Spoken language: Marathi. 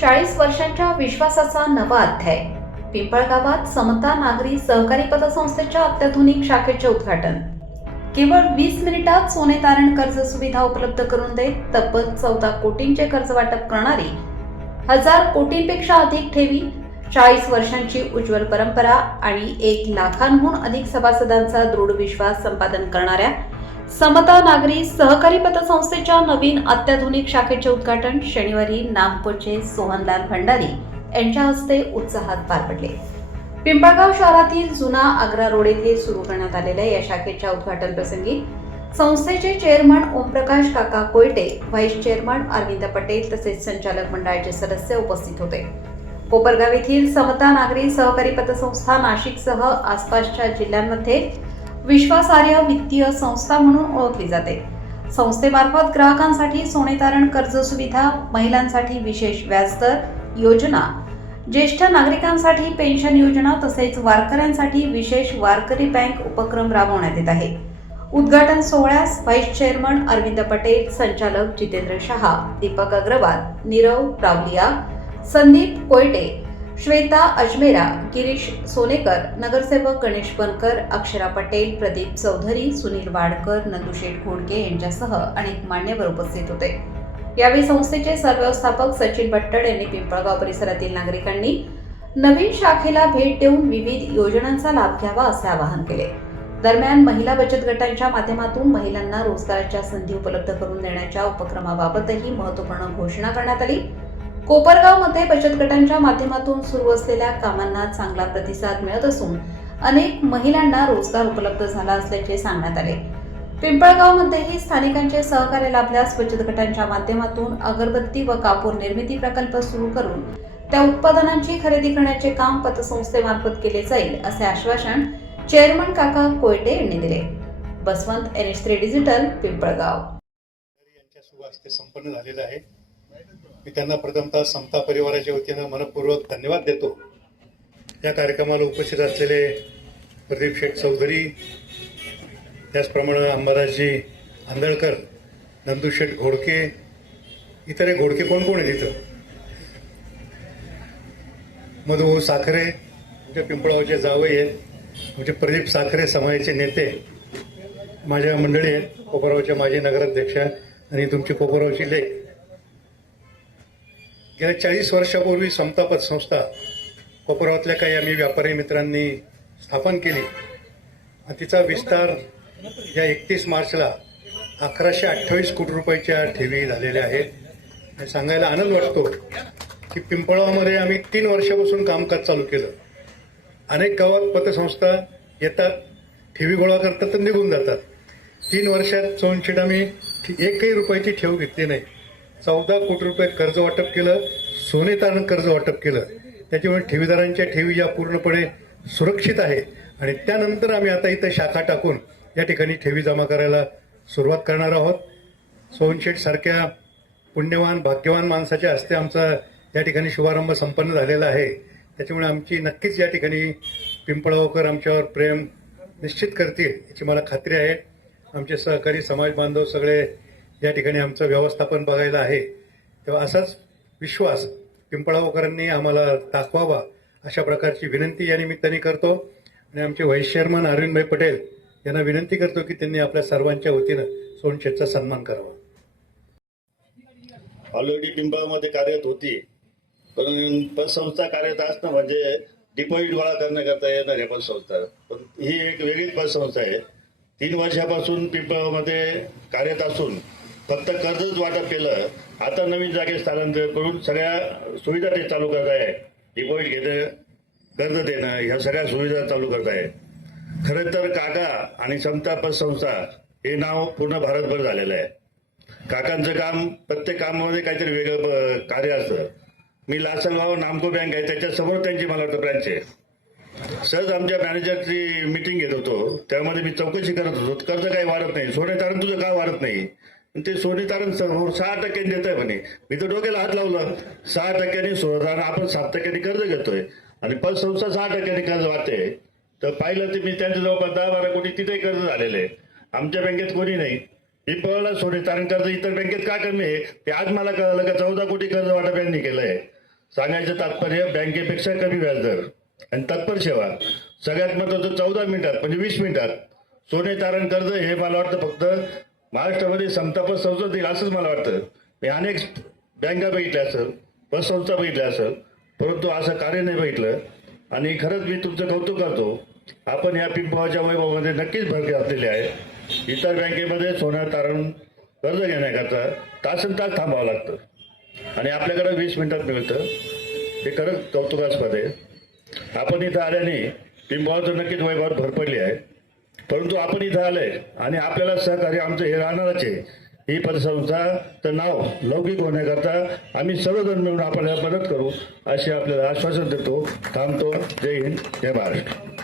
40 वर्षांच्या विश्वासाचा नवा अध्याय. पिंपळगावात समता नागरी सहकारी पतसंस्थेच्या अत्याधुनिक शाखेचे उद्घाटन. केवळ 20 मिनिटात सोने तारण कर्ज सुविधा उपलब्ध करून देत तब्बल 14 कोटींचे कर्ज वाटप करणारी, 1000 कोटींपेक्षा अधिक ठेवी, 40 वर्षांची उज्ज्वल परंपरा आणि 1 लाखांहून अधिक सभासदांचा दृढ विश्वास संपादन करणाऱ्या समता नागरी सहकारी पतसंस्थेच्या नवीन अत्याधुनिक शाखेचे उद्घाटन शनिवारी नागपूरचे सोहनलाल भंडारी यांच्या हस्ते उत्साहात पार पडले. पिंपळगाव शहरातील जुना आग्रा रोड येथे सुरू करण्यात आलेल्या या शाखेच्या उद्घाटन प्रसंगी संस्थेचे चेअरमन ओमप्रकाश काका कोयटे, व्हाईस चेअरमन अरविंद पटेल तसेच संचालक मंडळाचे सदस्य उपस्थित होते. कोपरगाव येथील समता नागरी सहकारी पतसंस्था नाशिकसह आसपासच्या जिल्ह्यांमध्ये विश्वासार्ह वित्तीय संस्था म्हणून ओळखली जाते. संस्थेमार्फत ग्राहकांसाठी सोने तारण कर्ज सुविधा, महिलांसाठी विशेष व्याजदर योजना, ज्येष्ठ नागरिकांसाठी पेन्शन योजना तसेच वारकऱ्यांसाठी विशेष वारकरी बँक उपक्रम राबवण्यात येत आहे. उद्घाटन सोहळ्यास व्हाईस चेअरमन अरविंद पटेल, संचालक जितेंद्र शहा, दीपक अग्रवाल, नीरव रावलिया, संदीप कोयटे, श्वेता अजमेरा, गिरीश सोनेकर, नगरसेवक गणेश बनकर, अक्षरा पटेल, प्रदीप चौधरी, सुनील वाडकर, नंदुशेठ घोडके यांच्यासह अनेक मान्यवर उपस्थित होते. यावेळी संस्थेचे सरव्यवस्थापक सचिन भट्टड यांनी पिंपळगाव परिसरातील नागरिकांनी नवीन शाखेला भेट देऊन विविध योजनांचा लाभ घ्यावा असे आवाहन केले. दरम्यान महिला बचत गटांच्या माध्यमातून महिलांना रोजगाराच्या संधी उपलब्ध करून देण्याच्या उपक्रमाबाबतही महत्त्वपूर्ण घोषणा करण्यात आली. कोपरगावमध्ये बचत गटांच्या माध्यमातून सुरू असलेल्या कामांना चांगला प्रतिसाद मिळत असून अनेक महिलांना रोजगार उपलब्ध झाला असल्याचे सांगण्यात आले. पिंपळगावमध्येही स्थानिकांचे सहकार्य लाभल्यास बचत गटांच्या माध्यमातून अगरबत्ती व कापूर निर्मिती प्रकल्प सुरू करून त्या उत्पादनांची खरेदी करण्याचे काम पतसंस्थेमार्फत केले जाईल असे आश्वासन चेअरमन काका कोयटे यांनी दिले. Baswant NH3 digital, Pimpalgaon. यांच्या शुभ हस्ते संपन्न झालेला आहे. मी त्यांना प्रथमतः समता परिवाराच्या वतीनं मनपूर्वक धन्यवाद देतो. या कार्यक्रमाला उपस्थित असलेले प्रदीप शेठ चौधरी, त्याचप्रमाणे अंबादासजी आंदळकर, नंदुशेठ घोडके, इतर घोडके कोण कोण आहे तिथं, मधु साखरे, म्हणजे पिंपळगावचे जावई आहेत, म्हणजे प्रदीप साखरे समाजाचे नेते, माझ्या मंडळी आहेत, कोपरगावच्या माजी नगराध्यक्षा आणि तुमची कोपरगावची लेख. गेल्या 40 वर्षापूर्वी समता पतसंस्था कोपरगावातल्या काही आम्ही व्यापारी मित्रांनी स्थापन केली आणि तिचा विस्तार या 31 मार्चला 1128 कोटी रुपयाच्या ठेवी झालेल्या आहेत. आणि सांगायला आनंद वाटतो की पिंपळगावमध्ये आम्ही 3 वर्षापासून कामकाज चालू केलं. अनेक गावात पतसंस्था येतात, ठेवी गोळा करतात तर निघून जातात. 3 वर्षात सोनशेठ आम्ही एकही रुपयाची ठेव घेतली नाही. 14 कोटी रुपये कर्ज वाटप केलं, सोने तारण कर्ज वाटप केलं. त्याच्यामुळे ठेवीदारांच्या ठेवी या पूर्णपणे सुरक्षित आहे. आणि त्यानंतर आम्ही आता इथं शाखा टाकून या ठिकाणी ठेवी जमा करायला सुरुवात करणार आहोत. सोनशेठ सारख्या पुण्यवान भाग्यवान माणसाच्या हस्ते आमचा या ठिकाणी शुभारंभ संपन्न झालेला आहे. त्याच्यामुळे आमची नक्कीच या ठिकाणी पिंपळगावकर आमच्यावर प्रेम निश्चित करतील याची मला खात्री आहे. आमचे सहकारी समाज बांधव सगळे या ठिकाणी आमचं व्यवस्थापन बघायला आहे. तेव्हा असाच विश्वास पिंपळगावकरांनी आम्हाला दाखवावा अशा प्रकारची विनंती या निमित्ताने करतो. आणि आमचे व्हाईस चेअरमन अरविंदभाई पटेल यांना विनंती करतो की त्यांनी आपल्या सर्वांच्या वतीनं सोनशेठचा सन्मान करावा. ऑलरेडी पिंपळगावमध्ये कार्यरत होती, पण पतसंस्था कार्यरत असणं म्हणजे डिपॉझिट गोळा करण्याकरता येणार आहे पतसंस्था. पण ही एक वेगळीच पतसंस्था आहे. 3 वर्षापासून पिंपळगावमध्ये कार्यरत असून फक्त कर्जच वाटप केलं. आता नवीन जागेत स्थलांतर करून सगळ्या सुविधा ते चालू करत आहे. डिपॉझिट घेणं, कर्ज देणं, ह्या सगळ्या सुविधा चालू करत आहे. खरं तर काका आणि समता पतसंस्था हे नाव पूर्ण भारतभर झालेलं आहे. काकांचं काम, प्रत्येक कामामध्ये काहीतरी वेगळं कार्य असतं. मी लासलगाव नामको बँक आहे, त्याच्यासमोर त्यांची मला वाटतं ब्रँच आहे. सहज आमच्या मॅनेजरची मीटिंग घेत होतो, त्यामध्ये मी चौकशी करत होतो, कर्ज काही वाढत नाही, सोने तारण तुझं का वाढत नाही. ते सोने तारण 6% देत आहे म्हणे. मी तर डोक्याला हात लावलं. 6% सोने तारण, आपण 7% कर्ज घेतोय आणि पतसंस्था 6% कर्ज वाटते. तर पाहिलं तर मी त्यांच्या जवळपास 10-12 कोटी तिथे कर्ज झालेले आहे. आमच्या बँकेत कोणी नाही. पिंपळगावला सोने तारण कर्ज इतर बँकेत का कमी आहे ते आज मला कळलं का 14 कोटी कर्ज वाटप यांनी केलंय. सांगायचं तात्पर्य बँकेपेक्षा कमी व्याजदर आणि तत्पर सेवा. सगळ्यात महत्वाचं 14 मिनिटात म्हणजे 20 मिनिटात सोने तारण कर्ज हे मला वाटतं फक्त महाराष्ट्रामध्ये समता पतसंस्था देईल असंच मला वाटतं. मी अनेक बँका बघितल्या असेल, पतसंस्था बघितल्या असेल, परंतु असं कार्य नाही बघितलं. आणि खरंच मी तुमचं कौतुक करतो. आपण या पिंपळाच्या वैभवामध्ये नक्कीच भर घातलेली आहे. इतर बँकेमध्ये सोनं तारण कर्ज घेण्याकरता तासनतास थांबावं लागतं आणि आपल्याकडे 20 मिनिटात मिळतं. हे खरंच कौतुकास्पद आहे. आपण इथं आल्याने पिंपळाचं नक्कीच वैभवात भर पडली आहे. परंतु आपण इथं आलंय आणि आपल्याला सहकार्य आमचं हे राहणारच आहे. ही पतसंस्थाचं नाव लौकिक होण्याकरता आम्ही सर्वजण मिळून आपल्याला मदत करू अशी आपल्याला आश्वासन देतो. थांबतो. जय हिंद, जय महाराष्ट्र.